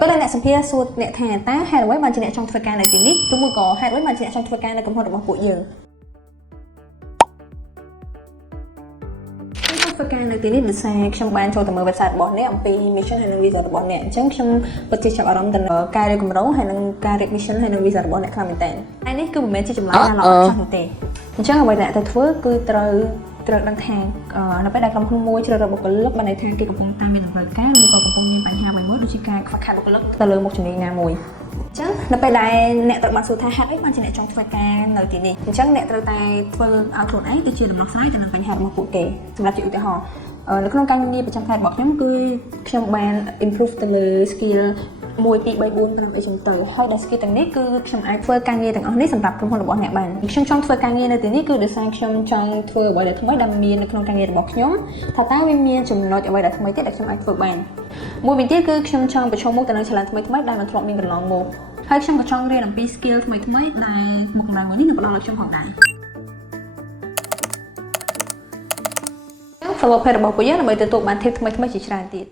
ពេលអ្នកសម្ភារសួរអ្នកថាតើហេតុអ្វីបានជាអ្នកចង់ធ្វើការនៅទីនេះឬមួយក៏ហេតុអ្វីបានជាអ្នកចង់ធ្វើការនៅកំហុសរបស់ពួកយើងធ្វើការនៅទីនេះដោយសារខ្ញុំបានចូលទៅមើល website របស់អ្នកអំពី mission ហើយនិង visa របស់អ្នកអញ្ចឹងខ្ញុំពិតជាចាប់អារម្មណ៍ទៅនឹងការរៀបកម្រងហើយនិងការរៀប mission ហើយនិង visa របស់អ្នកខ្លាំងមែនទែនហើយនេះគឺមិនមែនជាចម្លើយណាល្អខ្លះទេអញ្ចឹងអ្វីដែលអ្នកត្រូវធ្វើគឺត្រូវដឹងថានៅពេលដែលក្រុមហ៊ុនមួយជ្រើសរើសបុគ្គលិកបានន័យថាគេកំពុងតែមានតម្រូវការឬក៏កំពុងមានបញ្ហាអ្វីមួយដូចជាការខ្វះខាតបុគ្គលិកទៅលើមុខជំនាញណាមួយអញ្ចឹងនៅពេលដែលអ្នកត្រូវបានសួរថាហេតុអីបានជាអ្នកចង់ធ្វើការនៅទីនេះអញ្ចឹងអ្នកត្រូវតែធ្វើឲ្យខ្លួនឯងទៅជាដំណោះស្រាយទៅនឹងបញ្ហារបស់ពួកគេសម្រាប់ជាឧទាហរណ៍នៅក្នុងការងារប្រចាំថ្ងៃរបស់ខ្ញុំគឺខ្ញុំបាន improve ទៅលើ skill 1 2 3 4 5អីចឹងទៅហើយដែល skill ទាំងនេះគឺខ្ញុំអាចធ្វើការងារទាំងអស់នេះសម្រាប់ក្រុមហ៊ុនរបស់អ្នកបានខ្ញុំចង់ធ្វើការងារនៅទីនេះគឺដោយសារខ្ញុំចង់ធ្វើអ្វីដែលថ្មីដែលមាននៅក្នុងការងាររបស់ខ្ញុំថាតើវាមានចំណុចអ្វីដែលថ្មីទៀតដែលខ្ញុំអាចធ្វើបានមួយវិញទៀតគឺខ្ញុំចង់ប្រឈមមុខទៅនឹង challenge ថ្មីដែលមិនធ្លាប់មានកន្លងមកហើយខ្ញុំក៏ចង់រៀនអំពី skill ថ្មីដែលមុខងារមួយនេះនឹងផ្ដល់ឲ្យខ្ញុំផងដែរសម្រាប់ភេទរបស់ពួកយើងដើម្បីទទួលបាន tip ថ្មីជាច្រើនទៀត